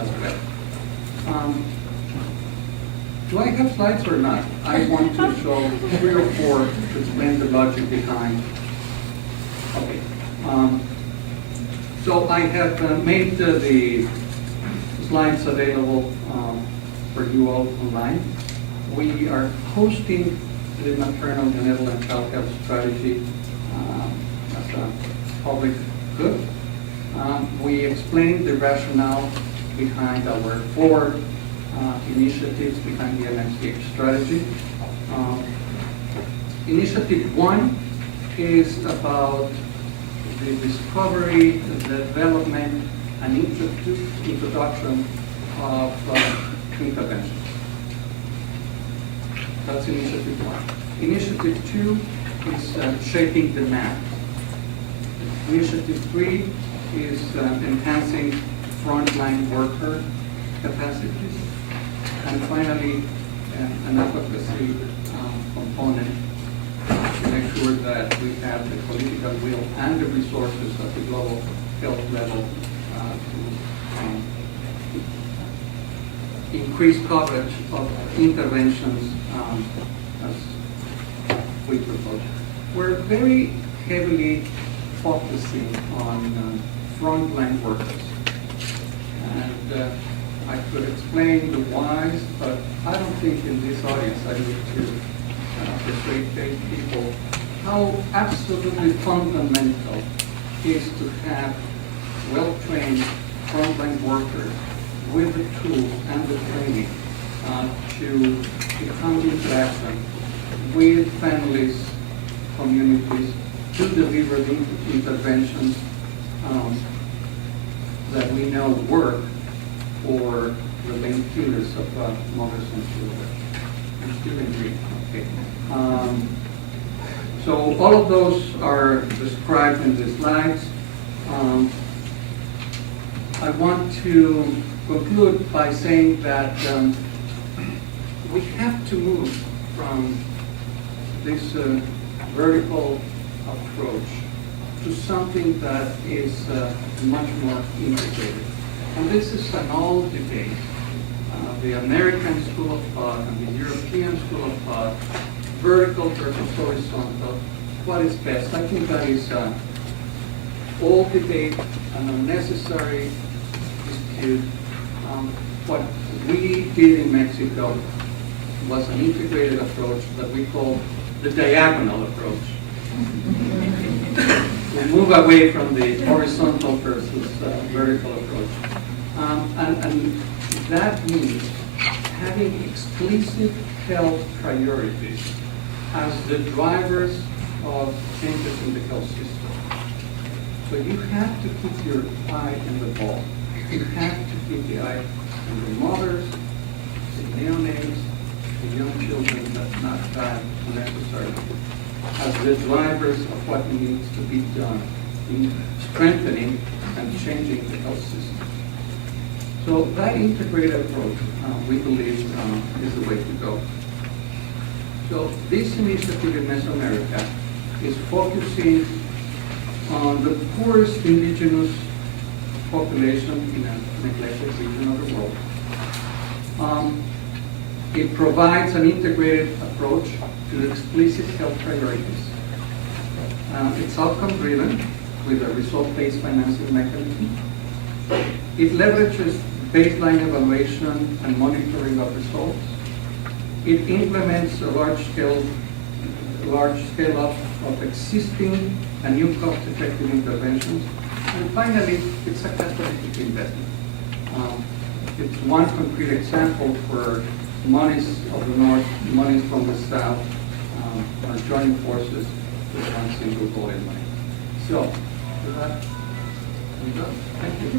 as well. Do I have slides or not? I want to show 3 or 4 to explain the logic behind. Okay. So I have made the slides available for you all online. We are hosting the maternal benevolent child health strategy as a public good. We explained the rationale behind our 4 initiatives behind the MSCH strategy. Initiative 1 is about the discovery, the development, and introduction of interventions. That's initiative 1. Initiative 2 is shaping demand. Initiative 3 is enhancing frontline worker capacities. And finally, an advocacy component to make sure that we have the political will and the resources at the global health level to increase coverage of interventions as we propose. We're very heavily focusing on frontline workers. And I could explain the whys, but I don't think in this audience I need to persuade people how absolutely fundamental is to have well-trained frontline workers with the tools and the training to become interaction with families, communities, to deliver the interventions that we know work for the main killers of mothers and children. I'm still in green, okay. So all of those are described in the slides. I want to conclude by saying that we have to move from this vertical approach to something that is much more integrated. And this is an old debate. The American school of thought and the European school of thought, vertical versus horizontal, what is best? I think that is an old debate, an unnecessary dispute. What we did in Mexico was an integrated approach that we call the diagonal approach. We move away from the horizontal versus vertical approach. And that means having explicit health priorities as the drivers of changes in the health system. So you have to keep your eye on the ball. You have to keep the eye on the mothers, the neonates, the young children that not die unnecessarily, as the drivers of what needs to be done in strengthening and changing the health system. So that integrated approach, we believe, is the way to go. So this initiative in Mesoamerica is focusing on the poorest indigenous population in a neglected region of the world. It provides an integrated approach to explicit health priorities. It's outcome-driven with a result-based financing mechanism. It leverages baseline evaluation and monitoring of results. It implements a large scale up of existing and new cost-effective interventions. And finally, it's a catalytic investment. It's one concrete example for monies of the North, monies from the South, are joining forces with one single goal in mind. So, with that, I'm done. Thank you.